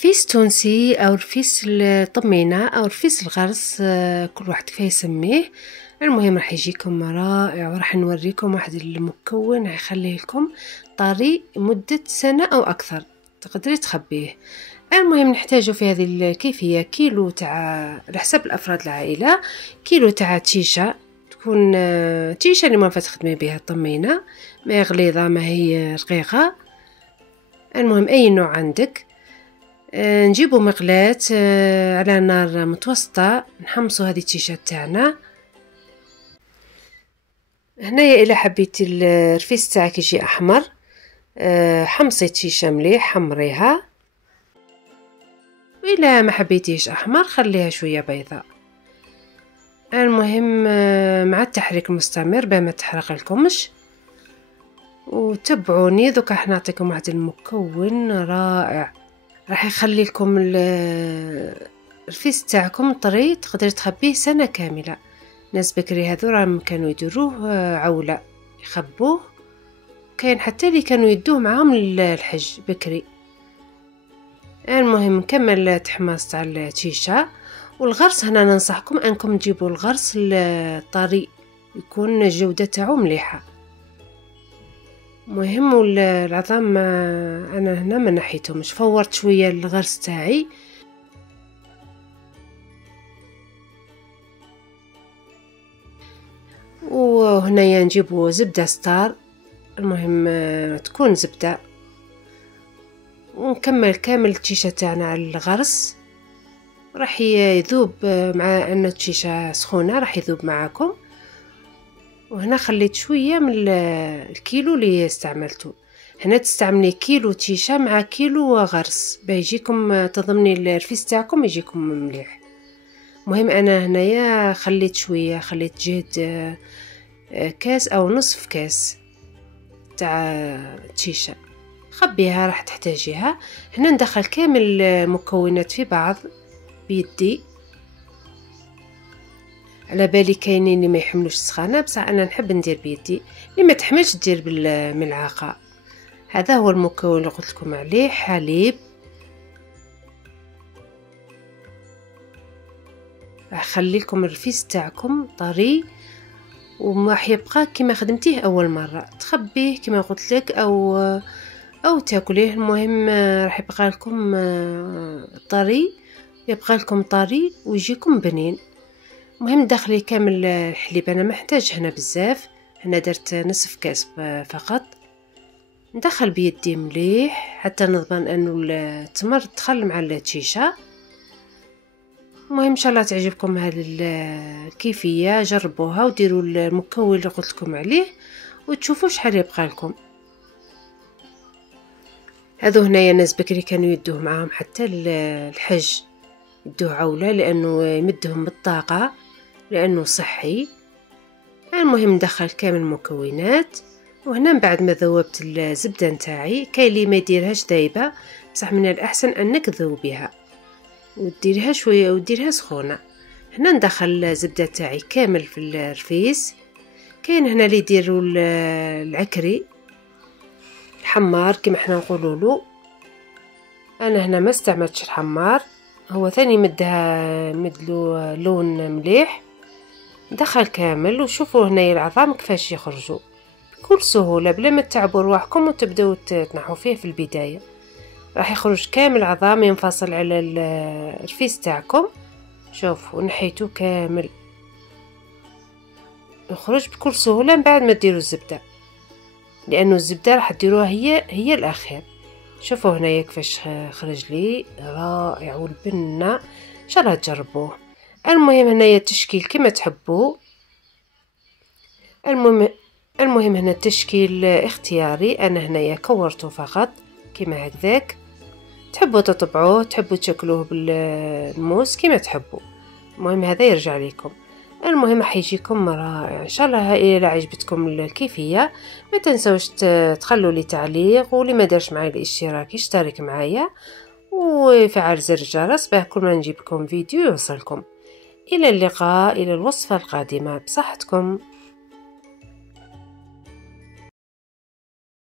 رفيس تونسي او رفيس الطمينة او رفيس الغرس، كل واحد كيف يسميه. المهم راح يجيكم رائع، وراح نوريكم واحد المكون هيخليه لكم طري مدة سنة او اكثر، تقدري تخبيه. المهم نحتاجه في هذه الكيفية كيلو تاع، على حسب الافراد العائلة، كيلو تاع تشيشة، تكون تشيشة اللي ما تخدمي بها الطمينة، ما غليظة ما هي رقيقة. المهم اي نوع عندك. نجيبو مقلاة على نار متوسطة، نحمصو هذه التيشات تاعنا. هنايا الا حبيتي الرفيس تاعك يجي احمر، حمصي التيشة مليح، حمريها. وإلا ما حبيتيش احمر خليها شوية بيضاء. المهم مع التحريك المستمر باه ما تحرق لكمش، وتبعوني دوكا راح نعطيكم واحد المكون رائع، راح يخلي لكم الرفيس تاعكم طري، تقدري تخبيه سنة كاملة. ناس بكري هذو راهم كانوا يديروه عولة يخبوه، كاين حتى اللي كانوا يدوه معاهم الحج بكري. المهم نكمل تحماص تاع التيشة والغرس. هنا ننصحكم انكم تجيبوا الغرس الطري، يكون الجودة تاعو مليحة. مهم العظام انا هنا ما نحيتهمش، فورت شويه الغرس تاعي. وهنايا نجيبوا زبده ستار، المهم تكون زبده. ونكمل كامل التيشه تاعنا على الغرس، راح يذوب مع ان التيشه سخونه، راح يذوب معاكم. وهنا خليت شويه من الكيلو اللي استعملته. هنا تستعملي كيلو تيشة مع كيلو غرس باه يجيكم تضمني الرفيس تاعكم يجيكم مليح. مهم انا هنايا خليت شويه، خليت جهد كاس او نصف كاس تاع تيشة. خبيها راح تحتاجيها. هنا ندخل كامل المكونات في بعض بيدي، على بالي كاينين اللي ما يحملوش سخانه، بصح انا نحب ندير بيدي، اللي ما تحملش دير بالملعقه. هذا هو المكون اللي قلت لكم عليه. حليب، راح اخلي لكم الرفيس تاعكم طري وما يبقى كما خدمتيه اول مره، تخبيه كما قلت لك او تاكليه. المهم راح يبقى لكم طري، يبقى لكم طري ويجيكم بنين. مهم داخلي كامل الحليب، انا ما احتاج هنا بزاف، هنا درت نصف كاس فقط. ندخل بيدي مليح حتى نضمن انه التمر دخل مع التيشه. المهم ان شاء الله تعجبكم هذه الكيفيه، جربوها وديروا المكون اللي قلت لكم عليه وتشوفوا شحال يبقى لكم. هذو هنايا ناس بكري كانوا يدوه معاهم حتى الحج، يدوه عوله لانه يمدهم بالطاقه، لانه صحي. المهم ندخل كامل المكونات. وهنا من بعد ما ذوبت الزبده نتاعي، كاين اللي ما يديرهاش دايبه، بصح من الاحسن انك تذوبيها وديريها شويه وديرها سخونه. هنا ندخل الزبده تاعي كامل في الرفيس. كاين هنا اللي يديروا العكري الحمار كما احنا نقولوا له، انا هنا ما استعملتش الحمار، هو ثاني مدلو لون مليح. ندخل كامل وشوفوا هنا العظام كيفاش يخرجوا بكل سهوله بلا ما تتعبوا رواحكم وتبداو تنحوا فيه في البدايه. راح يخرج كامل عظام ينفصل على الرفيس تاعكم. شوفوا نحيتو كامل، يخرج بكل سهوله من بعد ما ديروا الزبده، لانه الزبده راح ديروها هي الاخير. شوفوا هنايا كيفاش خرج لي رائع والبنه، ان شاء الله تجربوه. المهم هنايا التشكيل كما تحبوا. المهم هنا التشكيل اختياري، انا هنايا كورته فقط كما هكذاك. تحبوا تطبعوه، تحبوا تشكلوه بالموس كما تحبوا، المهم هذا يرجع لكم. المهم حيجيكم رائع ان شاء الله. الى عجبتكم الكيفيه ما تنسوش تخلوا لي تعليق، واللي ما دارش معايا الاشتراك يشترك معايا ويفعل زر الجرس باه كل ما نجيب لكم فيديو يوصلكم. الى اللقاء، الى الوصفه القادمه، بصحتكم.